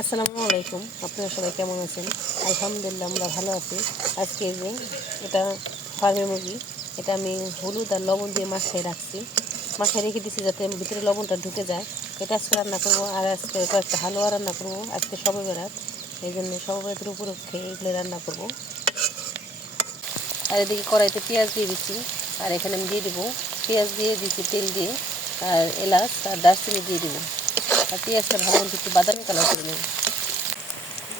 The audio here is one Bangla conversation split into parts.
আসসালামু আলাইকুম। আপনারা সবাই কেমন আছেন? আলহামদুলিল্লাহ আমরা ভালো আছি। আজকে যে এটা ফার্মের মুরগি, এটা আমি হলুদ আর লবণ দিয়ে মাখিয়ে রাখছি, মাখিয়ে রেখে দিচ্ছি যাতে ভিতরে লবণটা ঢুকে যায়। এটা আজকে রান্না করবো, আর আজকে কয়েকটা হালুয়া রান্না করবো। আজকে শবে বরাত, এই জন্য শবে বরাতের উপলক্ষে এগুলো রান্না করবো। আর এদিকে কড়াইতে পেঁয়াজ দিয়ে দিচ্ছি, আর এখানে আমি দিয়ে দেবো পেঁয়াজ দিয়ে দিচ্ছি তেল দিয়ে, আর এলাচ আর দারচিনি দিয়ে দেবো। আর পেঁয়াজটা ভালো মতো একটু বাদামি কালার করে নেব।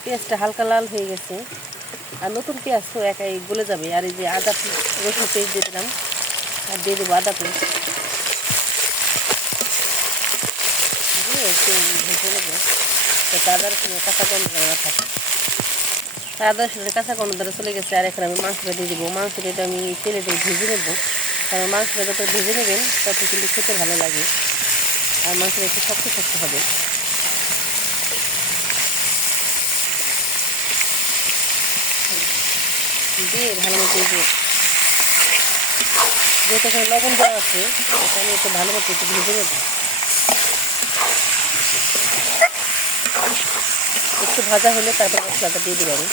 পেঁয়াজটা হালকা লাল হয়ে গেছে, আর নতুন পেঁয়াজ তো একাই গলে যাবে। আর এই যে আদা রসুন পেস্ট দিয়ে দিলাম, আর দিয়ে দেবো আদা পেস্ট দিয়ে একটু ভেজে নেবো, যাতে আদা রসুনের কাঁচা গন্ধ না থাকে। আদা রসুনের কাঁচা গন্ধ ধরে চলে গেছে। আর এখন আমি মাংসটা দিয়ে দেবো। মাংসটা এটা আমি তেলে দিয়ে ভেজে নেবো, কারণ মাংসটা যত ভেজে নেবেন তত কিন্তু খেতে ভালো লাগে, আর মাংসটা একটু শক্ত শক্ত হবে। দিয়ে ভালো মতো যেহেতু এখানে লবণ দেওয়া আছে, এটা আমি একটু ভালো মতো একটু ভেজে নেব। একটু ভাজা হলে তারপর মশলাটা দিয়ে দিই আমি।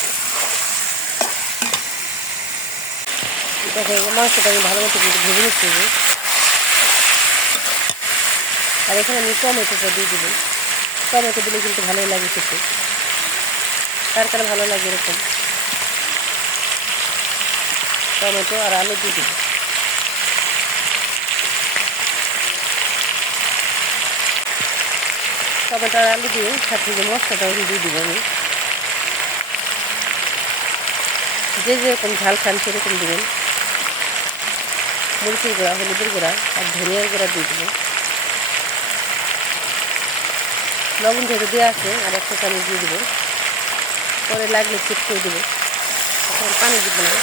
দেখেন মাংসটা আমি ভালো মতো কিন্তু ভেজে নিচ্ছি। আর এখানে আমি টমেটোটা দিয়ে দেবো। টমেটো দিলে কিন্তু ভালোই লাগে খেতে। কার কার ভালো লাগে এরকম টমেটো আর আলু দিয়ে দেবো। টমেটো আর আলু দিয়ে সাথে যে মশলাটাও দিয়ে দেবো আমি। যে যেরকম ঝাল খান সেরকম দেবেন। মরিচের গুঁড়া, হলুদের গুঁড়া আর ধনিয়ার গুঁড়া দিয়ে দেবো। লবণ যেহেতু দেওয়া আছে আর একটা চামচ দিয়ে দেবো, পরে লাগলে চেক করে দেবো। এখন পানি দিব না,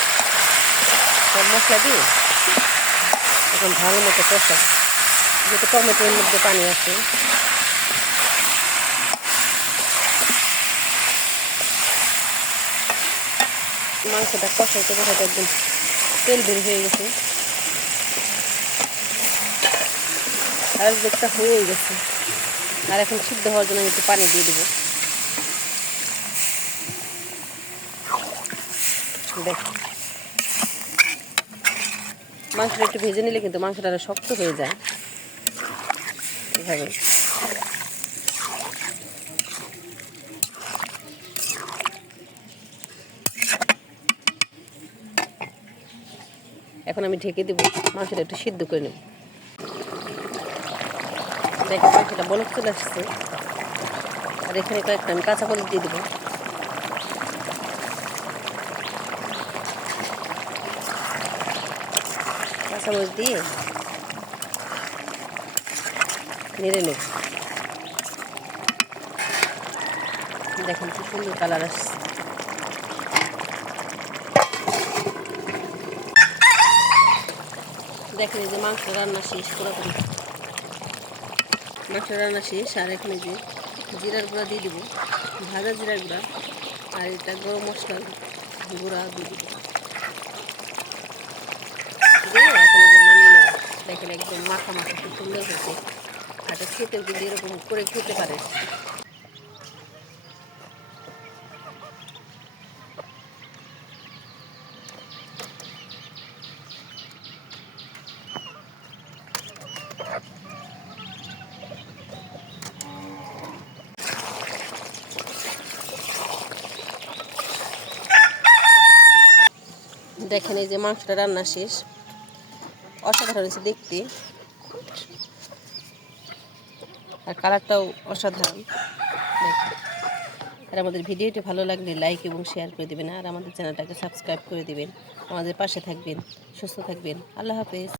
সব মশলা দিয়ে এখন ভালো মতো কষাবো। যেহেতু টমেটোর মধ্যে পানি আছে, মাংসটা কষাইতে কষাইতে একদম তেল বের হয়ে গেছে, আর দেখটা হয়েই গেছে। আর এখন সিদ্ধ হওয়ার জন্য একটু পানি দিয়ে দেবো। দেখ, মাংসটা একটু ভেজে নিলে কিন্তু মাংসটা আরো শক্ত হয়ে যায় এভাবে। এখন আমি ঢেকে দেবো, মাংসটা একটু সিদ্ধ করে নেব। দেখো মাংসটা বলক চলে আসছে। আর এখানে কয়েকটা আমি কাঁচা মরিচ দিয়ে দেবো। কাঁচামরিচ দিয়ে নেড়ে নেব। দেখেন কি সুন্দর কালার আসছে। দেখেন এই যে মাংস রান্না শেষ, পুরোপুরি মাংস রান্না শেষ। আর এখানে যে জিরার গুঁড়া দিয়ে দিব, ভাজা জিরার গুঁড়া, আর এটা গরম মশলার গুঁড়া দিয়ে দিব। দিয়ে এখন যে নামিয়ে নেব। দেখেন একদম মাখা মাখা খুব সুন্দর হয়েছে। আর খেতেও কিন্তু এরকম করে খেতে পারে। দেখেন এই যে মাংসটা রান্না শেষ, অসাধারণ হয়েছে দেখতে, আর কালারটাও অসাধারণ। দেখেন, আর আমাদের ভিডিওটি ভালো লাগলে লাইক এবং শেয়ার করে দেবেন, আর আমাদের চ্যানেলটাকে সাবস্ক্রাইব করে দেবেন। আমাদের পাশে থাকবেন, সুস্থ থাকবেন। আল্লাহ হাফেজ।